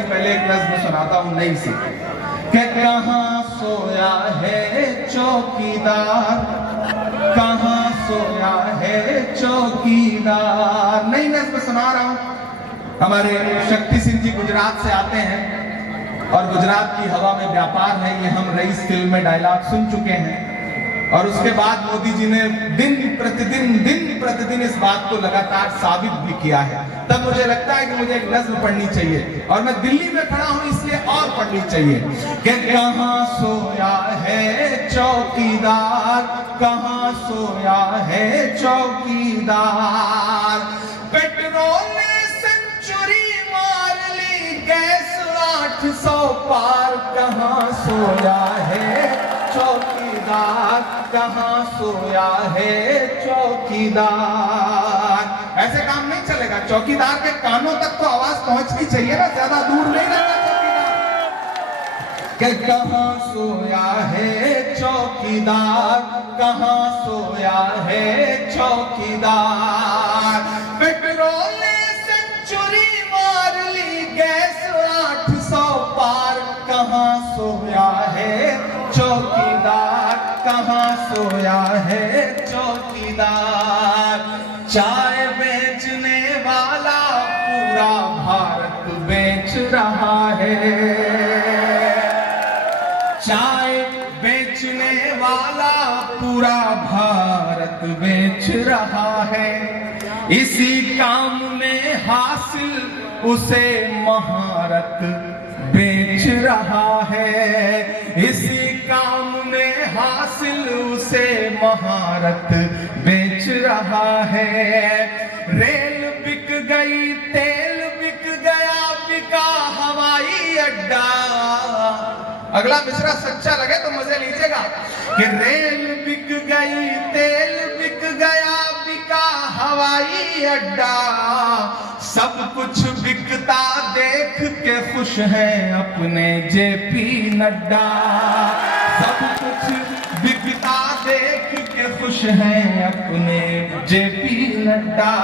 पहले एक नज्म सुनाता हूँ नई सी कि कहाँ सोया है चौकीदार, कहाँ सोया है चौकीदार। नई नज्म सुना रहा हूँ। हमारे शक्ति सिंह जी गुजरात से आते हैं और गुजरात की हवा में व्यापार है, ये हम रईस फिल्म में डायलॉग सुन चुके हैं। और उसके बाद मोदी जी ने दिन प्रतिदिन इस बात को लगातार साबित भी किया है। तब मुझे लगता है कि मुझे एक नज्म पढ़नी चाहिए और मैं दिल्ली में खड़ा हूं इसलिए और पढ़नी चाहिए कि कहां सोया है चौकीदार, कहां सोया है चौकीदार। पेट्रोल ने सेंचुरी मार ली, गैस 800 पार, कहां सोया है चौकीदार, कहां सोया है चौकीदार। ऐसे काम नहीं चलेगा, चौकीदार के कानों तक तो आवाज पहुंचनी चाहिए ना, ज्यादा दूर नहीं रहना चौकीदार। कि कहां सोया है चौकीदार, कहां सोया है चौकीदार। पेट्रोल ने सेंचुरी मार ली, गैस 800 पार, कहां सोया है चौकीदार, कहां सोया है चौकीदार। चाय बेचने वाला पूरा भारत बेच रहा है, चाय बेचने वाला पूरा भारत बेच रहा है। इसी काम में हासिल उसे महारत बेच रहा है, इसी काम में हासिल उसे महारत बेच रहा है। रेल बिक गई, तेल बिक गया, बिका हवाई अड्डा। अगला मिसरा सच्चा लगे तो मजे लीजिएगा कि रेल बिक गई, तेल बिक गया, बिका हवाई अड्डा। सब कुछ बिकता देख के खुश हैं अपने जेपी नड्डा, सब कुछ बिकता देख के खुश हैं अपने जेपी नड्डा।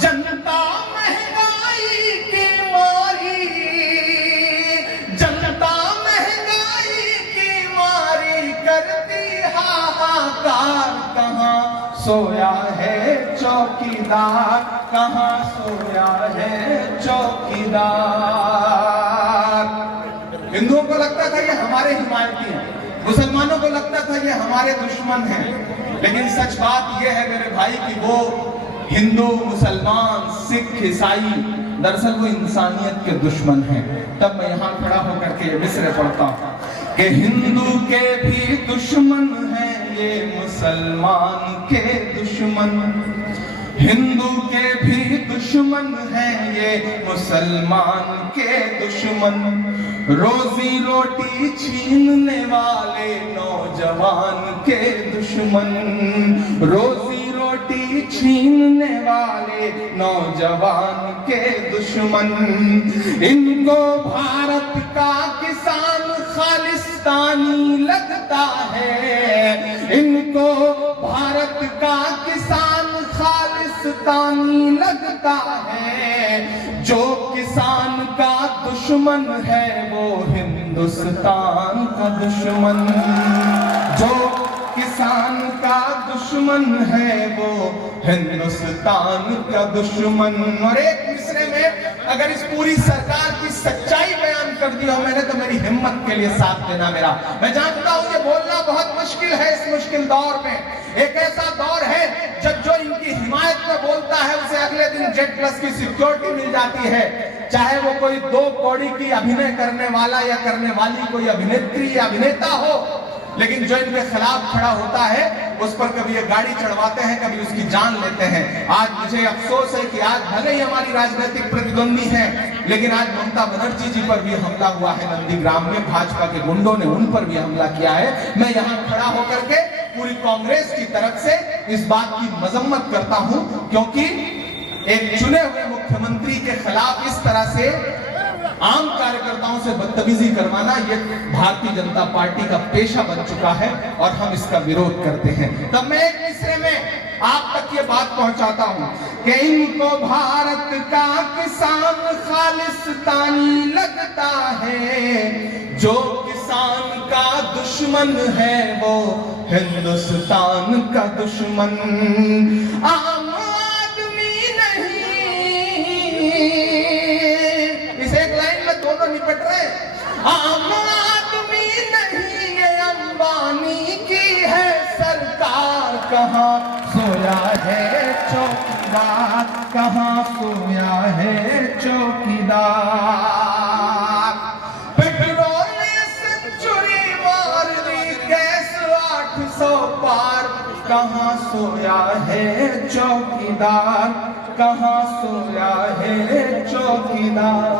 जनता महंगाई की मारी, जनता महंगाई की मारी करती हाहाकार, कहां सोया है चौकीदार, कहां सोया है चौकीदार। हिंदुओं को लगता था ये हमारे हिमायती हैं, मुसलमानों को लगता था ये हमारे दुश्मन हैं, लेकिन सच बात ये है मेरे भाई कि वो हिंदू, मुसलमान, सिख, ईसाई दरअसल वो इंसानियत के दुश्मन हैं। तब मैं यहां खड़ा होकर के मिसरे पढ़ता हूं कि हिंदू के भी दुश्मन हैं ये मुसलमान के दुश्मन, हिंदू के भी दुश्मन हैं ये मुसलमान के दुश्मन। रोजी रोटी छीनने वाले नौजवान के दुश्मन, रोजी रोटी छीनने वाले नौजवान के दुश्मन। इनको भारत का किसान खालिस्तानी लगता है, इनको भारत का किसान खालिस्तानी लगता है। जो किसान का दुश्मन है वो हिंदुस्तान का दुश्मन, जो किसान का दुश्मन है वो हिंदुस्तान का दुश्मन। और एक मिसरे में अगर इस पूरी सरकार की सच्चाई बयान कर दी हो मैंने तो मेरी हिम्मत के लिए साथ देना मेरा। मैं जानता हूं ये बोलना बहुत मुश्किल है इस मुश्किल दौर में, एक ऐसा दौर है जब जो इनकी हिमायत में बोलता है उसे अगले दिन जेट प्लस की सिक्योरिटी मिल जाती है, चाहे वो कोई 2 कौड़ी की अभिनय करने वाला या करने वाली कोई अभिनेत्री या अभिनेता हो। लेकिन जो इनके खिलाफ खड़ा होता है उस पर कभी ये गाड़ी चढ़वाते हैं, कभी उसकी जान लेते हैं। आज मुझे अफसोस है कि आज भले ही हमारी राजनीतिक प्रतिद्वंदी है, लेकिन आज ममता बनर्जी जी पर भी हमला हुआ है नंदीग्राम में, भाजपा के गुंडों ने उन पर भी हमला किया है। मैं यहाँ खड़ा होकर के पूरी कांग्रेस की तरफ से इस बात की मजम्मत करता हूं, क्योंकि एक चुने हुए मुख्यमंत्री के खिलाफ इस तरह से आम कार्यकर्ताओं से बदतमीजी करवाना ये भारतीय जनता पार्टी का पेशा बन चुका है और हम इसका विरोध करते हैं। तब मैं एक मिसरे में आप तक ये बात पहुंचाता हूं कि इनको भारत का किसान खालिस्तानी लगता है, जो किसान का दुश्मन है वो हिंदुस्तान का दुश्मन। आम आदमी नहीं, इस एक लाइन में दोनों निपट रहे। आम आदमी नहीं, ये अंबानी की है सरकार। कहाँ सोया है चौकीदार, कहाँ सोया है चौकीदार। पेट्रोल ने सेंचुरी मार दी, गैस 800 पार। कहाँ सोया है चौकीदार, कहाँ सोया है चौकीदार।